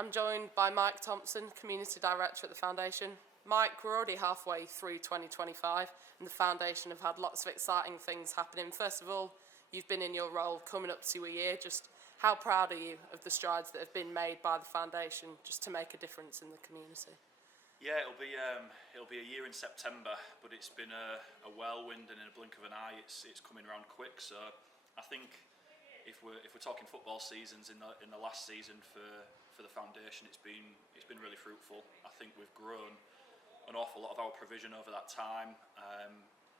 I'm joined by Mike Thompson, Community Director at the Foundation. Mike, we're already halfway through 2025 and the Foundation have had lots of exciting things happening. First of all, you've been in your role coming up to a year. Just how proud are you of the strides that have been made by the Foundation just to make a difference in the community? Yeah, it'll be a year in September, but it's been a whirlwind, and in a blink of an eye, it's coming around quick. So I think if we're talking football seasons in the last season for the Foundation, it's been really fruitful. I think we've grown an awful lot of our provision over that time,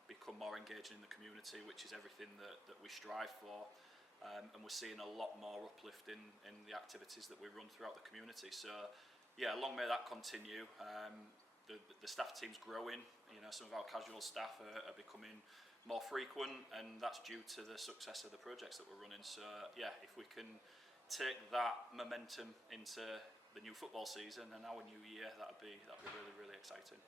become more engaging in the community, which is everything that we strive for. And we're seeing a lot more uplift in the activities that we run throughout the community. So yeah, long may that continue. The staff team's growing. You know, some of our casual staff are becoming more frequent, and that's due to the success of the projects that we're running. So yeah, if we can take that momentum into the new football season and our new year, that'd be really, really exciting.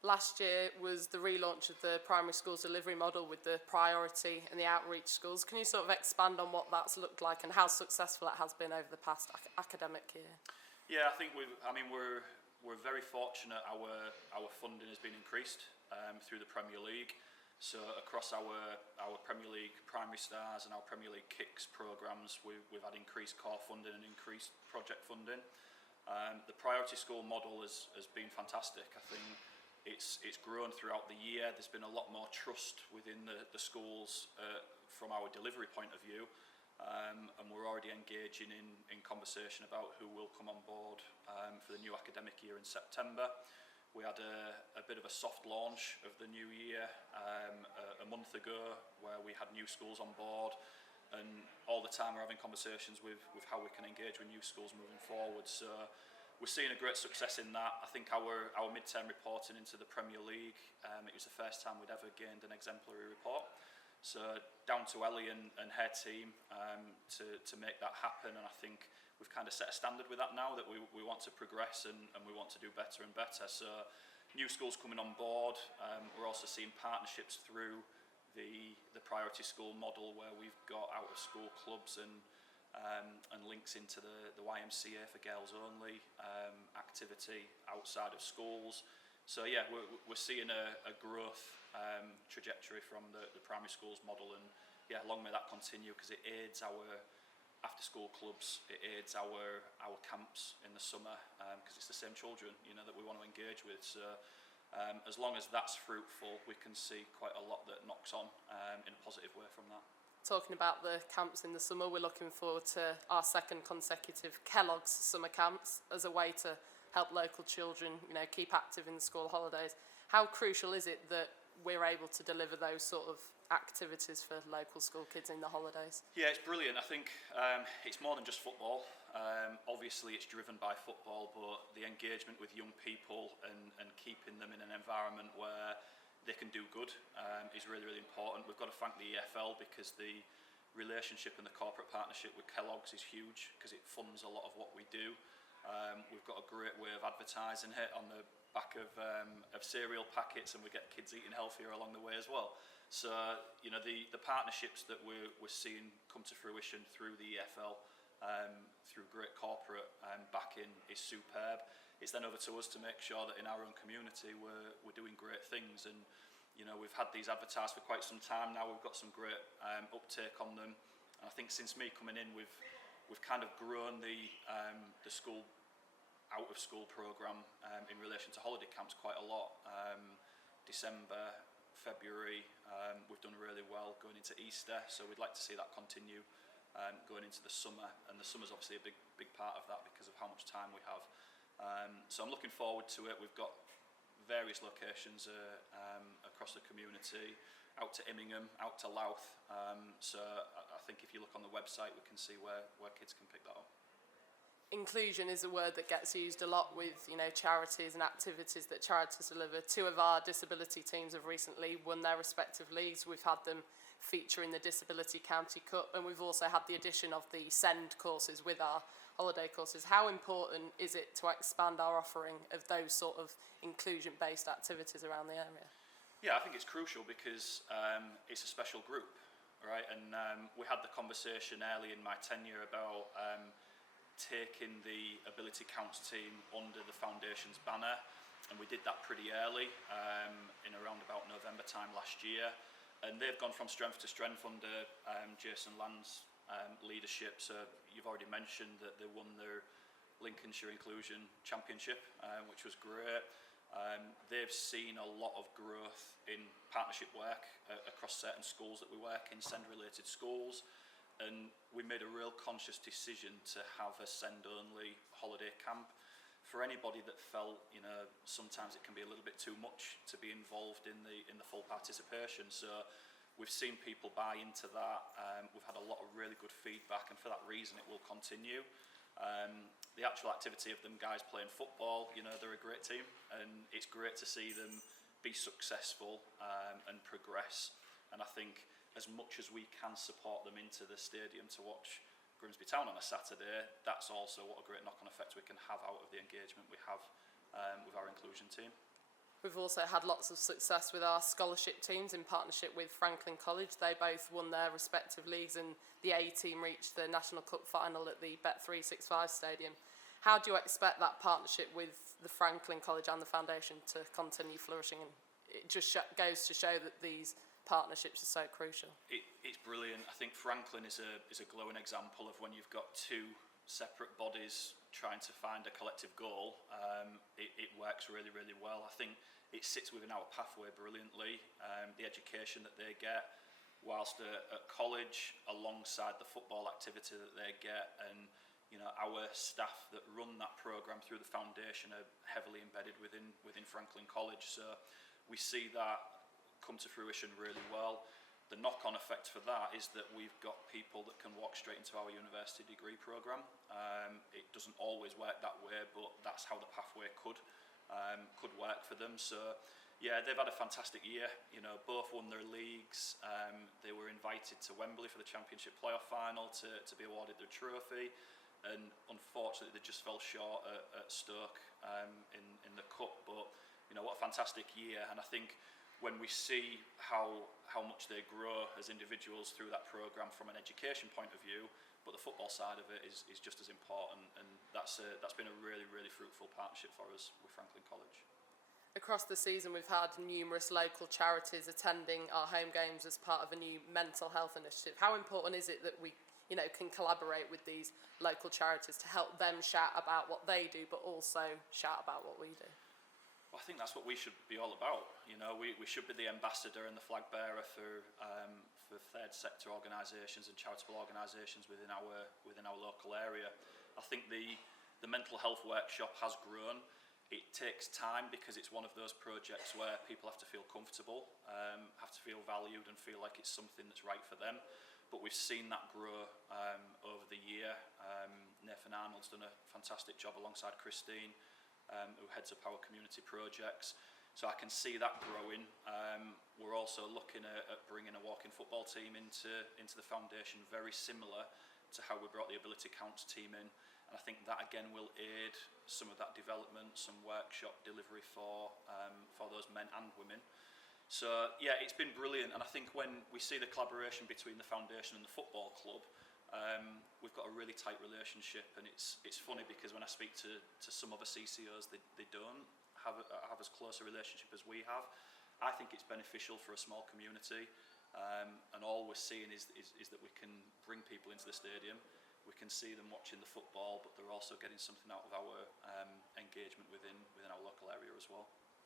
Last year was the relaunch of the primary schools delivery model with the priority and the outreach schools. Can you sort of expand on what that's looked like and how successful it has been over the past academic year? Yeah, I think we're very fortunate. Our funding has been increased through the Premier League. So across our Premier League Primary Stars and our Premier League Kicks programmes, we've had increased core funding and increased project funding. The priority school model has been fantastic. I think it's grown throughout the year. There's been a lot more trust within the schools from our delivery point of view, and we're already engaging in conversation about who will come on board for the new academic year in September. We had a bit of a soft launch of the new year a month ago, where we had new schools on board, and all the time we're having conversations with how we can engage with new schools moving forward. So we're seeing a great success in that. I think our mid-term reporting into the Premier League, it was the first time we'd ever gained an exemplary report. So down to Ellie and her team to make that happen, and I think we've kind of set a standard with that now, that we want to progress and we want to do better and better. So new schools coming on board. We're also seeing partnerships through the priority school model, where we've got out of school clubs and links into the YMCA for girls only activity outside of schools. So yeah, we're seeing a growth trajectory from the primary schools model, and yeah, long may that continue, because it aids our after school clubs, it aids our camps in the summer, because it's the same children, you know, that we want to engage with. So as long as that's fruitful, we can see quite a lot that knocks on in a positive way from that. Talking about the camps in the summer, we're looking forward to our second consecutive Kellogg's summer camps as a way to help local children, you know, keep active in the school holidays. How crucial is it that we're able to deliver those sort of activities for local school kids in the holidays? Yeah, it's brilliant. I think it's more than just football. Obviously it's driven by football, but the engagement with young people and keeping them in an environment where they can do good is really, really important. We've got to thank the EFL, because the relationship and the corporate partnership with Kellogg's is huge, because it funds a lot of what we do. We've got a great way of advertising it on the back of cereal packets, and we get kids eating healthier along the way as well. So you know, the partnerships that we're seeing come to fruition through the EFL, through great corporate backing, is superb. It's then over to us to make sure that in our own community we're doing great things. And you know, we've had these advertised for quite some time now. We've got some great uptake on them, and I think since me coming in, we've kind of grown the school out of school programme in relation to holiday camps quite a lot. December, February, we've done really well going into Easter, so we'd like to see that continue going into the summer, and the summer's obviously a big part of that because of how much time we have. So I'm looking forward to it. We've got various locations across the community, out to Immingham, out to Louth. So I think if you look on the website, we can see where kids can pick that up. Inclusion is a word that gets used a lot with, you know, charities and activities that charities deliver. Two of our disability teams have recently won their respective leagues. We've had them feature in the Disability County Cup, and we've also had the addition of the SEND courses with our holiday courses. How important is it to expand our offering of those sort of inclusion-based activities around the area? Yeah, I think it's crucial, because it's a special group, right? And we had the conversation early in my tenure about taking the Ability Counts team under the foundation's banner, and we did that pretty early, in around about November time last year, and they've gone from strength to strength under Jason Land's leadership. So you've already mentioned that they won their Lincolnshire Inclusion Championship, which was great. They've seen a lot of growth in partnership work across certain schools that we work in, SEND-related schools, and we made a real conscious decision to have a SEND-only holiday camp for anybody that felt, you know, sometimes it can be a little bit too much to be involved in the full participation. So we've seen people buy into that. We've had a lot of really good feedback, and for that reason it will continue. The actual activity of them guys playing football, you know, they're a great team, and it's great to see them be successful and progress. And I think as much as we can support them into the stadium to watch Grimsby Town on a Saturday, that's also what a great knock-on effect we can have out of the engagement we have with our inclusion team. We've also had lots of success with our scholarship teams in partnership with Franklin College. They both won their respective leagues, and the A team reached the National Cup final at the Bet365 Stadium. How do you expect that partnership with the Franklin College and the foundation to continue flourishing? And it just goes to show that these partnerships are so crucial. It's brilliant. I think Franklin is a glowing example of when you've got two separate bodies trying to find a collective goal. It works really, really well. I think it sits within our pathway brilliantly. The education that they get whilst at college, alongside the football activity that they get, and you know, our staff that run that programme through the foundation are heavily embedded within Franklin College. So we see that come to fruition really well. The knock-on effect for that is that we've got people that can walk straight into our university degree programme. It doesn't always work that way, but that's how the pathway could work for them. So yeah, they've had a fantastic year. You know, both won their leagues. They were invited to Wembley for the Championship playoff final to be awarded their trophy, and unfortunately they just fell short at Stoke in the cup. But you know, what a fantastic year. And I think when we see how much they grow as individuals through that programme from an education point of view, but the football side of it is just as important, and that's been a really, really fruitful partnership for us with Franklin College. Across the season, we've had numerous local charities attending our home games as part of a new mental health initiative. How important is it that we, you know, can collaborate with these local charities to help them shout about what they do, but also shout about what we do? Well, I think that's what we should be all about. You know, we should be the ambassador and the flag bearer for third sector organisations and charitable organisations within our local area. I think the mental health workshop has grown. It takes time because it's one of those projects where people have to feel comfortable, have to feel valued, and feel like it's something that's right for them. But we've seen that grow over the year. Nathan Arnold's done a fantastic job alongside Christine, who heads up our community projects. So I can see that growing. We're also looking at bringing a walking football team into the foundation, very similar to how we brought the Ability Counts team in. And I think that again will aid some of that development, some workshop delivery for those men and women. So yeah, it's been brilliant. And I think when we see the collaboration between the foundation and the football club, we've got a really tight relationship. And it's funny because when I speak to some other CCOs, they don't have as close a relationship as we have. I think it's beneficial for a small community, and all we're seeing is that we can bring people into the stadium. We can see them watching the football, but they're also getting something out of our engagement within our local area as well.